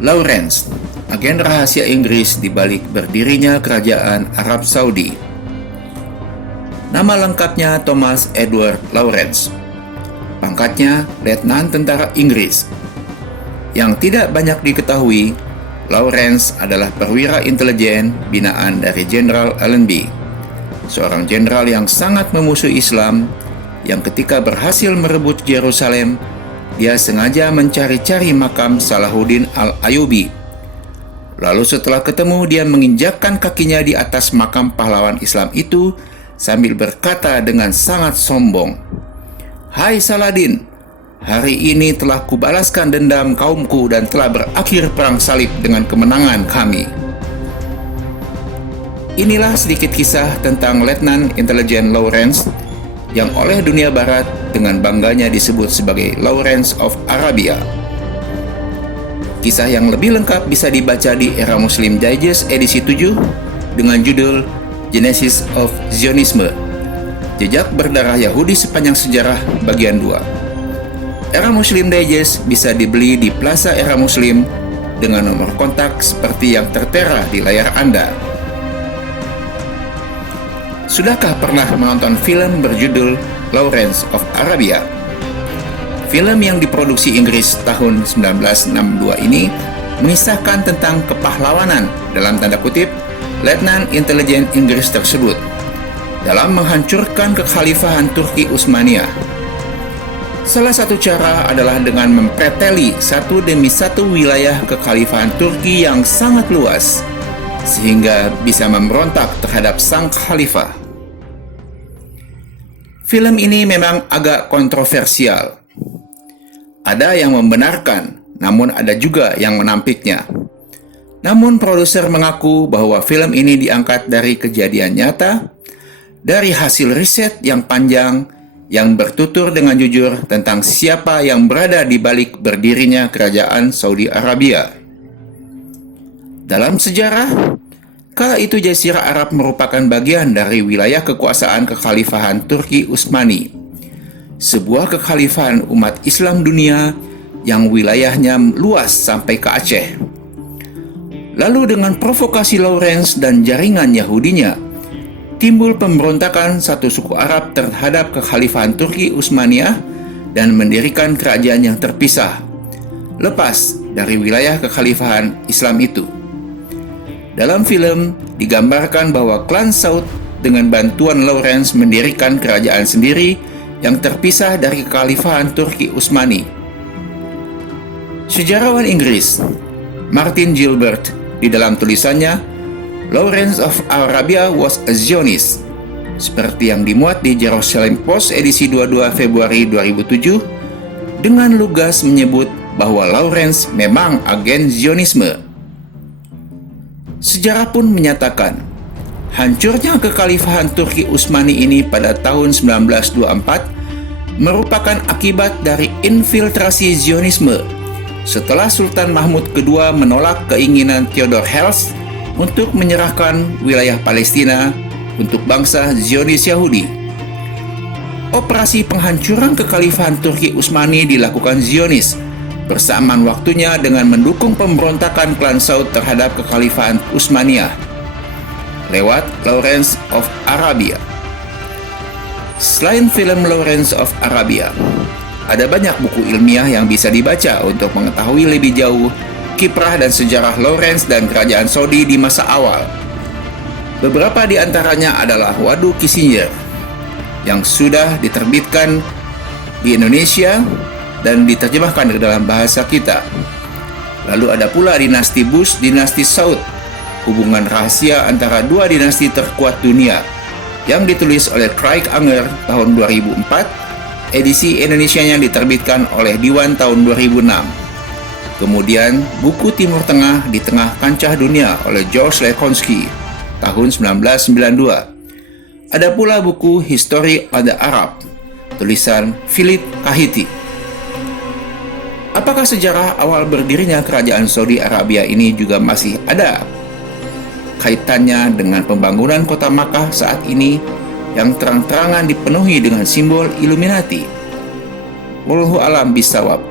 Lawrence, agen rahasia Inggris di balik berdirinya Kerajaan Arab Saudi. Nama lengkapnya Thomas Edward Lawrence. Pangkatnya Letnan Tentara Inggris. Yang tidak banyak diketahui, Lawrence adalah perwira intelijen binaan dari Jenderal Allenby, seorang jenderal yang sangat memusuhi Islam, yang ketika berhasil merebut Yerusalem, dia sengaja mencari-cari makam Salahuddin Al-Ayyubi. Lalu setelah ketemu, dia menginjakkan kakinya di atas makam pahlawan Islam itu sambil berkata dengan sangat sombong, "Hai Saladin, hari ini telah kubalaskan dendam kaumku dan telah berakhir perang salib dengan kemenangan kami." Inilah sedikit kisah tentang Letnan Intelijen Lawrence yang oleh dunia barat dengan bangganya disebut sebagai Lawrence of Arabia. Kisah yang lebih lengkap bisa dibaca di Era Muslim Digest edisi 7 dengan judul Genesis of Zionisme, Jejak Berdarah Yahudi Sepanjang Sejarah bagian 2. Era Muslim Digest bisa dibeli di Plaza Era Muslim dengan nomor kontak seperti yang tertera di layar Anda. Sudahkah pernah menonton film berjudul Lawrence of Arabia? Film yang diproduksi Inggris tahun 1962 ini mengisahkan tentang kepahlawanan dalam tanda kutip Letnan Intelijen Inggris tersebut dalam menghancurkan kekhalifahan Turki Utsmaniyah. Salah satu cara adalah dengan mempreteli satu demi satu wilayah kekhalifahan Turki yang sangat luas, sehingga bisa memberontak terhadap sang khalifah. Film ini memang agak kontroversial. Ada yang membenarkan, namun ada juga yang menampiknya. Namun produser mengaku bahwa film ini diangkat dari kejadian nyata, dari hasil riset yang panjang, yang bertutur dengan jujur tentang siapa yang berada di balik berdirinya Kerajaan Saudi Arabia. Dalam sejarah, kala itu Jazirah Arab merupakan bagian dari wilayah kekuasaan kekhalifahan Turki Utsmani, sebuah kekhalifahan umat Islam dunia yang wilayahnya luas sampai ke Aceh. Lalu dengan provokasi Lawrence dan jaringan Yahudinya, timbul pemberontakan satu suku Arab terhadap kekhalifahan Turki Utsmaniyah dan mendirikan kerajaan yang terpisah, lepas dari wilayah kekhalifahan Islam itu. Dalam film digambarkan bahwa klan Saud dengan bantuan Lawrence mendirikan kerajaan sendiri yang terpisah dari kekhalifahan Turki Utsmani. Sejarawan Inggris Martin Gilbert di dalam tulisannya Lawrence of Arabia was a Zionist, seperti yang dimuat di Jerusalem Post edisi 22 Februari 2007, dengan lugas menyebut bahwa Lawrence memang agen Zionisme. Sejarah pun menyatakan, hancurnya kekhalifahan Turki Utsmani ini pada tahun 1924 merupakan akibat dari infiltrasi Zionisme setelah Sultan Mahmud II menolak keinginan Theodor Herzl untuk menyerahkan wilayah Palestina untuk bangsa Zionis Yahudi. Operasi penghancuran kekhalifahan Turki Utsmani dilakukan Zionis bersamaan waktunya dengan mendukung pemberontakan klan Saud terhadap kekhalifahan Utsmaniyah lewat Lawrence of Arabia. Selain film Lawrence of Arabia, ada banyak buku ilmiah yang bisa dibaca untuk mengetahui lebih jauh kiprah dan sejarah Lawrence dan kerajaan Saudi di masa awal. Beberapa di antaranya adalah Wadu Kissinger yang sudah diterbitkan di Indonesia dan diterjemahkan ke dalam bahasa kita. Lalu ada pula dinasti Bush, dinasti Saud, hubungan rahasia antara dua dinasti terkuat dunia, yang ditulis oleh Craig Unger tahun 2004, edisi Indonesianya diterbitkan oleh Diwan tahun 2006. Kemudian buku Timur Tengah di Tengah Kancah Dunia oleh George Lekonski tahun 1992. Ada pula buku History of the Arab, tulisan Philip Kahiti. Apakah sejarah awal berdirinya Kerajaan Saudi Arabia ini juga masih ada kaitannya dengan pembangunan kota Makkah saat ini yang terang-terangan dipenuhi dengan simbol Illuminati? Wallahu a'lam bishawab.